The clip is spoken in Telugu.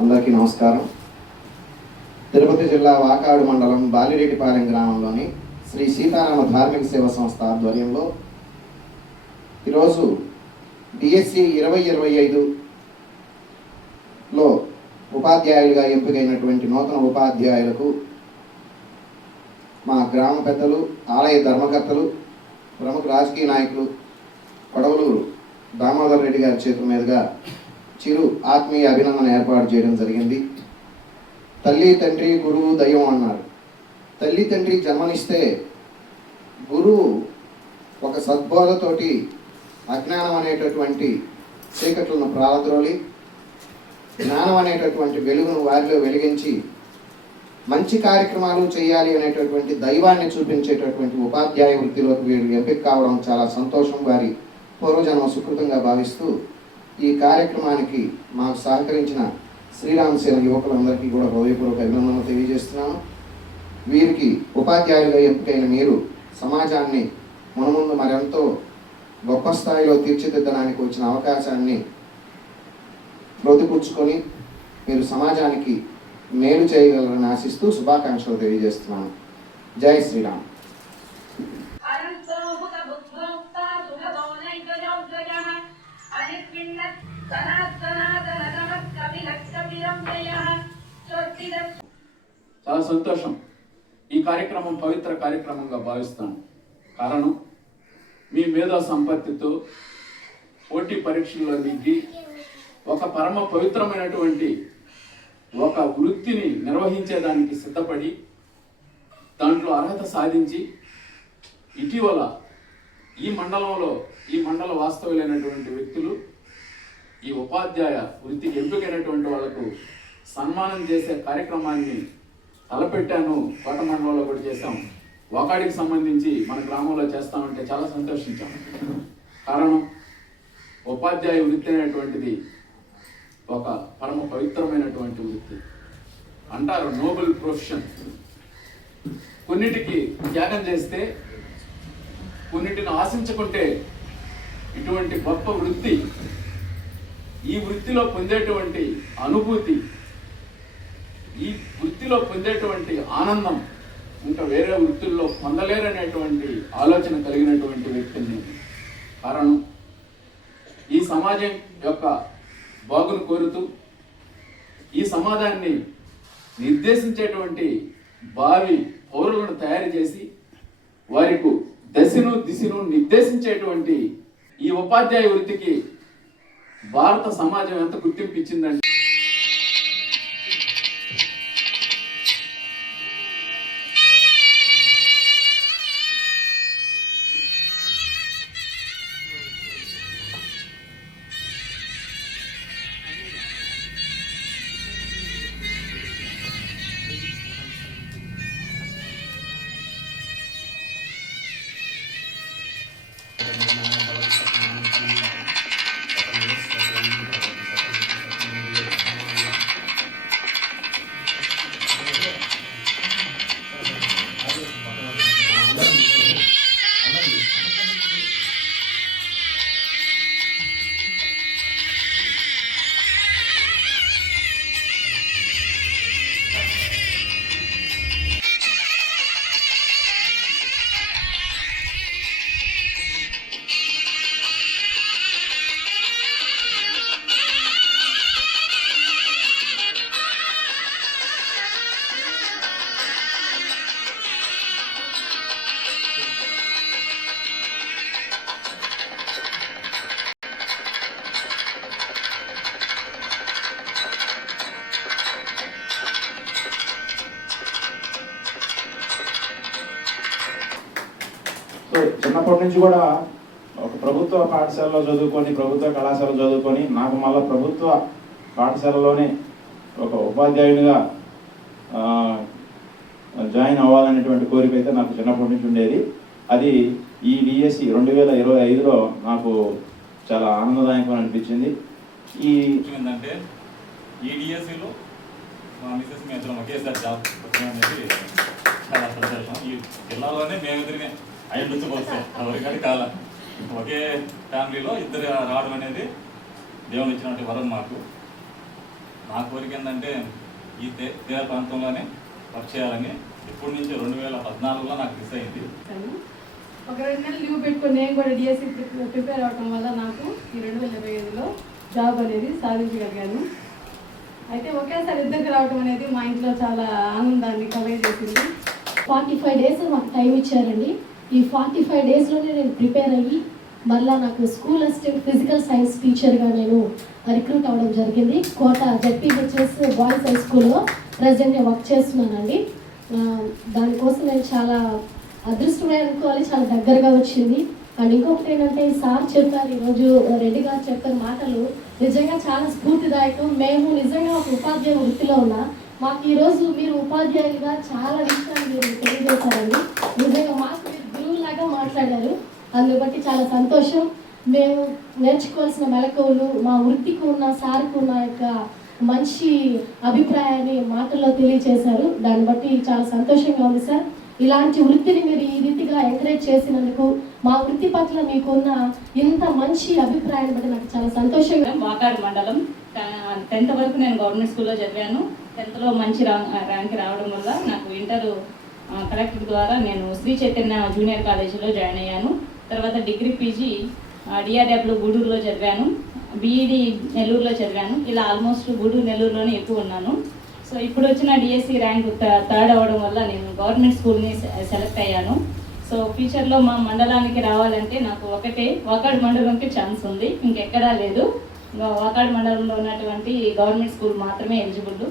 అందరికీ నమస్కారం. తిరుపతి జిల్లా వాకాడు మండలం బాలిరెడ్డిపాలెం గ్రామంలోని శ్రీ సీతారామ ధార్మిక సేవ సంస్థ ఆధ్వర్యంలో ఈరోజు డిఎస్సి 2025లో ఉపాధ్యాయులుగా ఎంపికైనటువంటి నూతన ఉపాధ్యాయులకు మా గ్రామ పెద్దలు, ఆలయ ధర్మకర్తలు, ప్రముఖ రాజకీయ నాయకులు కొడవలూరు దామోదర్ రెడ్డి గారి చేతుల మీదుగా చిరు ఆత్మీయ అభినందన ఏర్పాటు చేయడం జరిగింది. తల్లి, తండ్రి, గురువు, దైవం అన్నారు. తల్లి తండ్రి జన్మనిస్తే గురువు ఒక సద్బోధతోటి అజ్ఞానం అనేటటువంటి చీకట్లను ప్రారద్రోలి జ్ఞానం అనేటటువంటి వెలుగును వారిలో వెలిగించి మంచి కార్యక్రమాలు చేయాలి అనేటటువంటి దైవాన్ని చూపించేటటువంటి ఉపాధ్యాయ వృత్తిలోకి వీరు ఎంపిక కావడం చాలా సంతోషం, వారి పూర్వజన్మ సుకృతంగా భావిస్తూ ఈ కార్యక్రమానికి మాకు సహకరించిన శ్రీరామసేన యువకులందరికీ కూడా హృదయపూర్వక అభినందనలు తెలియజేస్తున్నాను. వీరికి ఉపాధ్యాయులుగా ఎంపికైన మీరు సమాజాన్ని మునముందు మరెంతో గొప్ప స్థాయిలో తీర్చిదిద్దడానికి వచ్చిన అవకాశాన్ని ప్రతిపుచ్చుకొని మీరు సమాజానికి మేలు చేయగలరని ఆశిస్తూ శుభాకాంక్షలు తెలియజేస్తున్నాను. జై శ్రీరామ్. చాలా సంతోషం. ఈ కార్యక్రమం పవిత్ర కార్యక్రమంగా భావిస్తాను. కారణం, మీ మేధా సంపత్తితో పోటీ పరీక్షల్లో నెగ్గి ఒక పరమ పవిత్రమైనటువంటి ఒక వృత్తిని నిర్వహించేదానికి సిద్ధపడి దాంట్లో అర్హత సాధించి ఇటీవల ఈ మండల వాస్తవులైనటువంటి వ్యక్తులు ఈ ఉపాధ్యాయ వృత్తికి ఎంపికైనటువంటి వాళ్లకు సన్మానం చేసే కార్యక్రమాన్ని తలపెట్టాను. కోట మండలంలో కూడా చేశాం. వాకాడికి సంబంధించి మన గ్రామంలో చేస్తామంటే చాలా సంతోషించాం. కారణం, ఉపాధ్యాయ వృత్తి అనేటువంటిది ఒక పరమ పవిత్రమైనటువంటి వృత్తి అంటారు, నోబెల్ ప్రొఫెషన్. కొన్నిటికి త్యాగం చేస్తే, కొన్నిటిని ఆశించుకుంటే ఇటువంటి గొప్ప వృత్తి, ఈ వృత్తిలో పొందేటువంటి అనుభూతి, ఈ వృత్తిలో పొందేటువంటి ఆనందం ఇంకా వేరే వృత్తుల్లో పొందలేరనేటువంటి ఆలోచన కలిగినటువంటి వ్యక్తిని. కారణం, ఈ సమాజం యొక్క బాగును కోరుతూ ఈ సమాజాన్ని నిర్దేశించేటువంటి భావి పౌరులను తయారు చేసి వారికి దిశను నిర్దేశించేటువంటి ఈ ఉపాధ్యాయ వృత్తికి భారత సమాజం ఎంత గుర్తింపు ఇచ్చిందంటే, చిన్నప్పటి నుంచి కూడా ఒక ప్రభుత్వ పాఠశాలలో చదువుకొని, ప్రభుత్వ కళాశాలలో చదువుకొని, నాకు మళ్ళీ ప్రభుత్వ పాఠశాలలోనే ఒక ఉపాధ్యాయునిగా జాయిన్ అవ్వాలనేటువంటి కోరిక అయితే నాకు చిన్నప్పటి నుంచి ఉండేది. అది ఈ డిఎస్సి 2025లో నాకు చాలా ఆనందదాయకం అనిపించింది. ఏంటంటే ఈ డిఎస్సిలో మా మిసెస్ మీ అతను ఒకేసారి జాబ్ అనేది చాలా సంతోషం. ఈ జిల్లాలోనే మేమిద్దరినే ఐదు నుంచి వస్తాం, ఎవరికంటే కాల ఒకే ఫ్యామిలీలో ఇద్దరు రావడం అనేది దేవుని ఇచ్చినటువంటి వరం మాకు. నా కోరిక ఏంటంటే ఈ తీర ప్రాంతంలోనే వర్క్ చేయాలని ఇప్పటి నుంచి 2014లో నాకు మిస్ అయింది. ఒక 2 నెలలు లీవ్ పెట్టుకొని నేను కూడా డిఎస్సి ప్రిపేర్ అవడం వల్ల నాకు ఈ 2025లో జాబ్ అనేది సాధించగలిగాను. అయితే ఒకేసారి ఇద్దరికి రావడం అనేది మా ఇంట్లో చాలా ఆనందాన్ని కలగజేసింది. 45 డేస్ మాకు టైం ఇచ్చారండి. ఈ 45 డేస్లోనే నేను ప్రిపేర్ అయ్యి మళ్ళీ నాకు స్కూల్ అసిస్టెంట్ ఫిజికల్ సైన్స్ టీచర్గా నేను రిక్రూట్ అవ్వడం జరిగింది. కోట జెడ్పీహెచ్ఎస్ బాయ్స్ హై స్కూల్లో ప్రెసిడెంట్గా వర్క్ చేస్తున్నానండి. దానికోసం నేను చాలా అదృష్టమే అనుకోవాలి, చాలా దగ్గరగా వచ్చింది. అండ్ ఇంకొకటి ఏంటంటే ఈ సార్ చెప్పారు, ఈరోజు రెడ్డి గారు చెప్పిన మాటలు నిజంగా చాలా స్ఫూర్తిదాయకం. మేము నిజంగా ఒక ఉపాధ్యాయ వృత్తిలో ఉన్నా మాకు ఈరోజు మీరు ఉపాధ్యాయులుగా చాలా విషయాలు మీరు తెలియజేశారండి. నిజంగా మాకు మీరు గురువులాగా మాట్లాడారు. అందుని బట్టి చాలా సంతోషం. మేము నేర్చుకోవాల్సిన మెలకువలు మా వృత్తికి ఉన్న సార్కు ఉన్న యొక్క మంచి అభిప్రాయాన్ని మాటల్లో తెలియజేశారు. దాన్ని బట్టి చాలా సంతోషంగా ఉంది సార్. ఇలాంటి వృత్తిని మీరు ఈ రీతిగా ఎంకరేజ్ చేసినందుకు, మా వృత్తి పట్ల మీకున్న ఇంత మంచి అభిప్రాయాన్ని బట్టి నాకు చాలా సంతోషంగా. వాకాడు మండలం 10th వరకు నేను గవర్నమెంట్ స్కూల్లో చదివాను. 10thలో మంచి ర్యాంక్ రావడం వల్ల నాకు ఇంటర్ కలెక్టర్ ద్వారా నేను శ్రీ చైతన్య జూనియర్ కాలేజీలో జాయిన్ అయ్యాను. తర్వాత డిగ్రీ పీజీ డిఆర్డబ్ల్యూ గూడూరులో చదివాను, బీఈడి నెల్లూరులో చదివాను. ఇలా ఆల్మోస్ట్ గూడూరు నెల్లూరులోనే ఎక్కువ ఉన్నాను. సో ఇప్పుడు వచ్చిన డిఎస్సి ర్యాంక్ 3rd అవ్వడం వల్ల నేను గవర్నమెంట్ స్కూల్ని సెలెక్ట్ అయ్యాను. సో ఫ్యూచర్లో మా మండలానికి రావాలంటే నాకు ఒకటే వాకాడు మండలంకి ఛాన్స్ ఉంది, ఇంకెక్కడా లేదు. వాకాడు మండలంలో ఉన్నటువంటి గవర్నమెంట్ స్కూల్ మాత్రమే ఎలిజిబుల్.